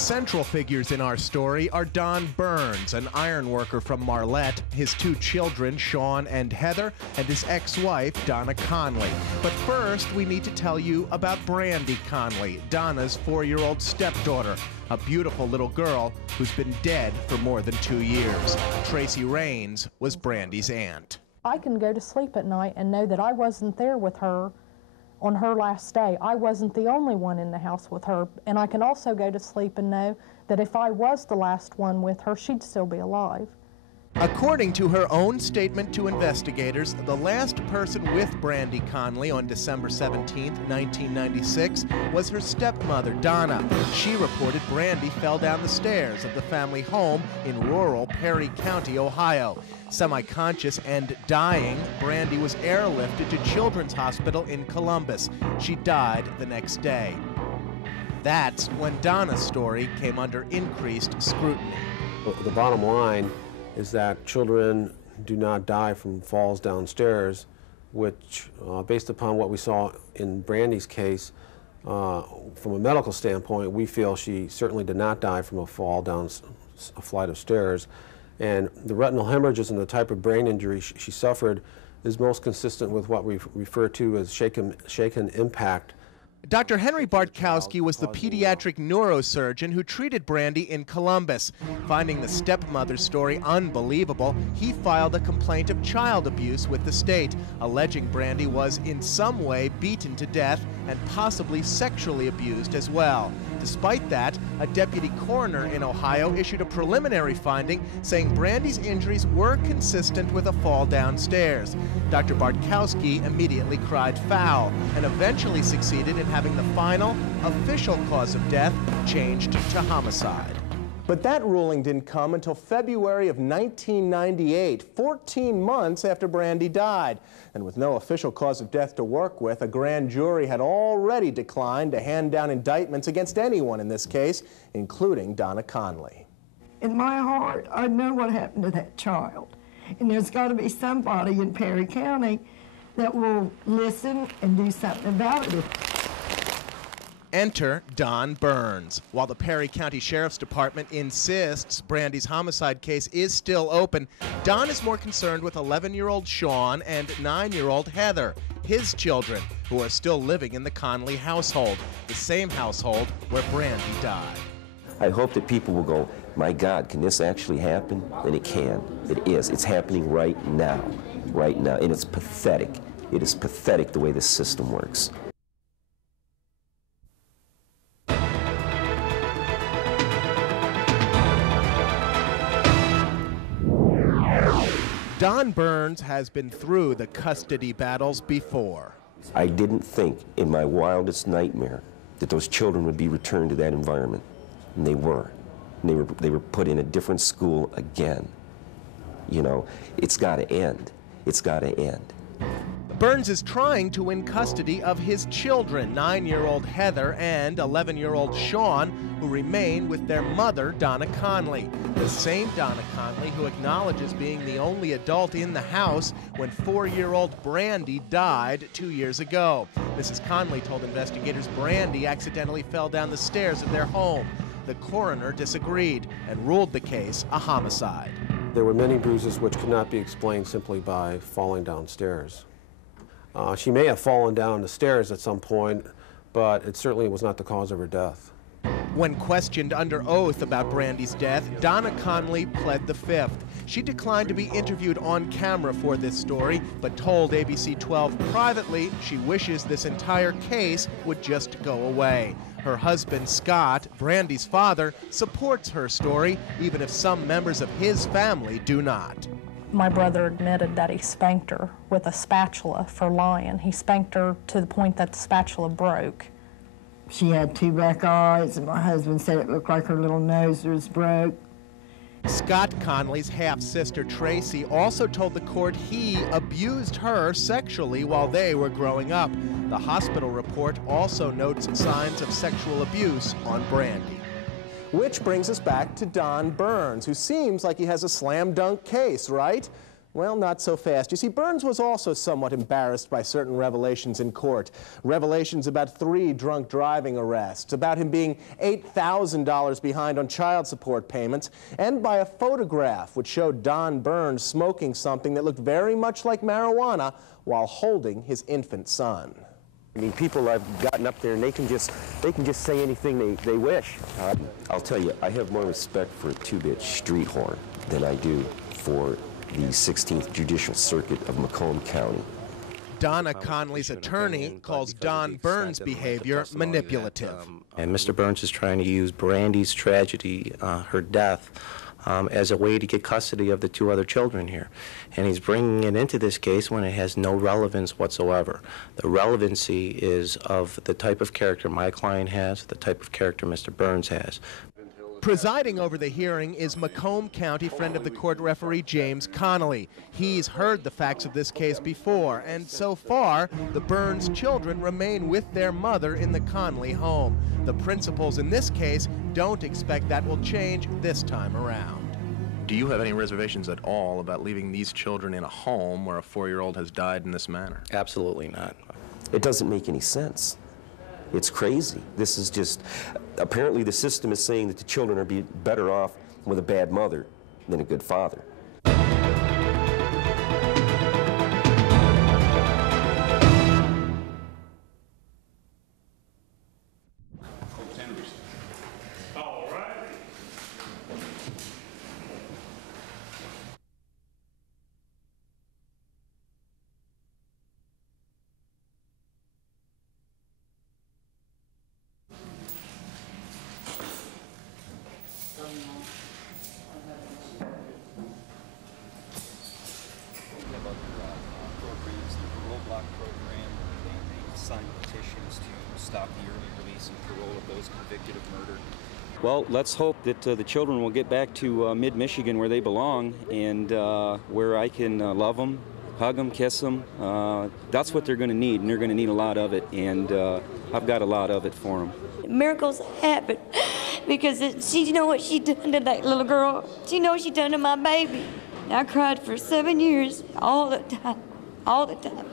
central figures in our story are Don Burns, an ironworker from Marlette, his two children, Sean and Heather, and his ex-wife, Donna Conley. But first, we need to tell you about Brandi Conley, Donna's 4-year-old stepdaughter, a beautiful little girl who's been dead for more than 2 years. Tracy Raines was Brandi's aunt. I can go to sleep at night and know that I wasn't there with her on her last day. I wasn't the only one in the house with her. And I can also go to sleep and know that if I was the last one with her, she'd still be alive. According to her own statement to investigators, the last person with Brandi Conley on December 17, 1996, was her stepmother, Donna. She reported Brandi fell down the stairs of the family home in rural Perry County, Ohio. Semi-conscious and dying, Brandi was airlifted to Children's Hospital in Columbus. She died the next day. That's when Donna's story came under increased scrutiny. The bottom line is that children do not die from falls downstairs, which, based upon what we saw in Brandi's case, from a medical standpoint, we feel she certainly did not die from a fall down a flight of stairs. And the retinal hemorrhages and the type of brain injury she suffered is most consistent with what we refer to as shaken impact. Dr. Henry Bartkowski was the pediatric neurosurgeon who treated Brandi in Columbus. Finding the stepmother's story unbelievable, he filed a complaint of child abuse with the state, alleging Brandi was in some way beaten to death and possibly sexually abused as well. Despite that, a deputy coroner in Ohio issued a preliminary finding saying Brandi's injuries were consistent with a fall downstairs. Dr. Bartkowski immediately cried foul and eventually succeeded in having the final, official cause of death changed to homicide. But that ruling didn't come until February of 1998, 14 months after Brandi died. And with no official cause of death to work with, a grand jury had already declined to hand down indictments against anyone in this case, including Donna Conley. In my heart, I know what happened to that child. And there's got to be somebody in Perry County that will listen and do something about it. Enter Don Burns. While the Perry County Sheriff's Department insists Brandi's homicide case is still open, Don is more concerned with 11-year-old Sean and 9-year-old Heather, his children, who are still living in the Conley household, the same household where Brandi died. I hope that people will go, my God, can this actually happen? And it can. It is. It's happening right now. Right now. And it's pathetic. It is pathetic the way this system works. Don Burns has been through the custody battles before. I didn't think in my wildest nightmare that those children would be returned to that environment. And they were. And they were put in a different school again. You know, it's got to end. It's got to end. Burns is trying to win custody of his children, 9-year-old Heather and 11-year-old Sean, who remain with their mother, Donna Conley. The same Donna Conley who acknowledges being the only adult in the house when 4-year-old Brandi died 2 years ago. Mrs. Conley told investigators Brandi accidentally fell down the stairs of their home. The coroner disagreed and ruled the case a homicide. There were many bruises which could not be explained simply by falling downstairs. She may have fallen down the stairs at some point, but it certainly was not the cause of her death. When questioned under oath about Brandi's death, Donna Conley pled the fifth. She declined to be interviewed on camera for this story, but told ABC 12 privately she wishes this entire case would just go away. Her husband, Scott, Brandi's father, supports her story, even if some members of his family do not. My brother admitted that he spanked her with a spatula for lying. He spanked her to the point that the spatula broke. She had 2 black eyes, and my husband said it looked like her little nose was broke. Scott Conley's half-sister, Tracy, also told the court he abused her sexually while they were growing up. The hospital report also notes signs of sexual abuse on Brandi. Which brings us back to Don Burns, who seems like he has a slam-dunk case, right? Well, not so fast. You see, Burns was also somewhat embarrassed by certain revelations in court. Revelations about 3 drunk driving arrests, about him being $8,000 behind on child support payments, and by a photograph which showed Don Burns smoking something that looked very much like marijuana while holding his infant son. I mean, people have gotten up there and they can just say anything they wish. I'll tell you, I have more respect for a 2-bit street whore than I do for the 16th Judicial Circuit of Macomb County. Donna Conley's attorney calls Don Burns' behavior manipulative. And Mr. Burns is trying to use Brandy's tragedy, her death, as a way to get custody of the 2 other children here. And he's bringing it into this case when it has no relevance whatsoever. The relevancy is of the type of character my client has, the type of character Mr. Burns has. Presiding over the hearing is Macomb County friend of the court referee James Connolly. He's heard the facts of this case before, and so far, the Burns children remain with their mother in the Conley home. The principals in this case don't expect that will change this time around. Do you have any reservations at all about leaving these children in a home where a 4-year-old has died in this manner? Absolutely not. It doesn't make any sense. It's crazy. This is just, apparently the system is saying that the children are better off with a bad mother than a good father. Stop the early release and parole of those convicted of murder. Well, let's hope that the children will get back to mid-Michigan where they belong and where I can love them, hug them, kiss them. That's what they're going to need, and they're going to need a lot of it, and I've got a lot of it for them. Miracles happen because she know what she done to that little girl. She knows what she done to my baby. I cried for 7 years all the time, all the time.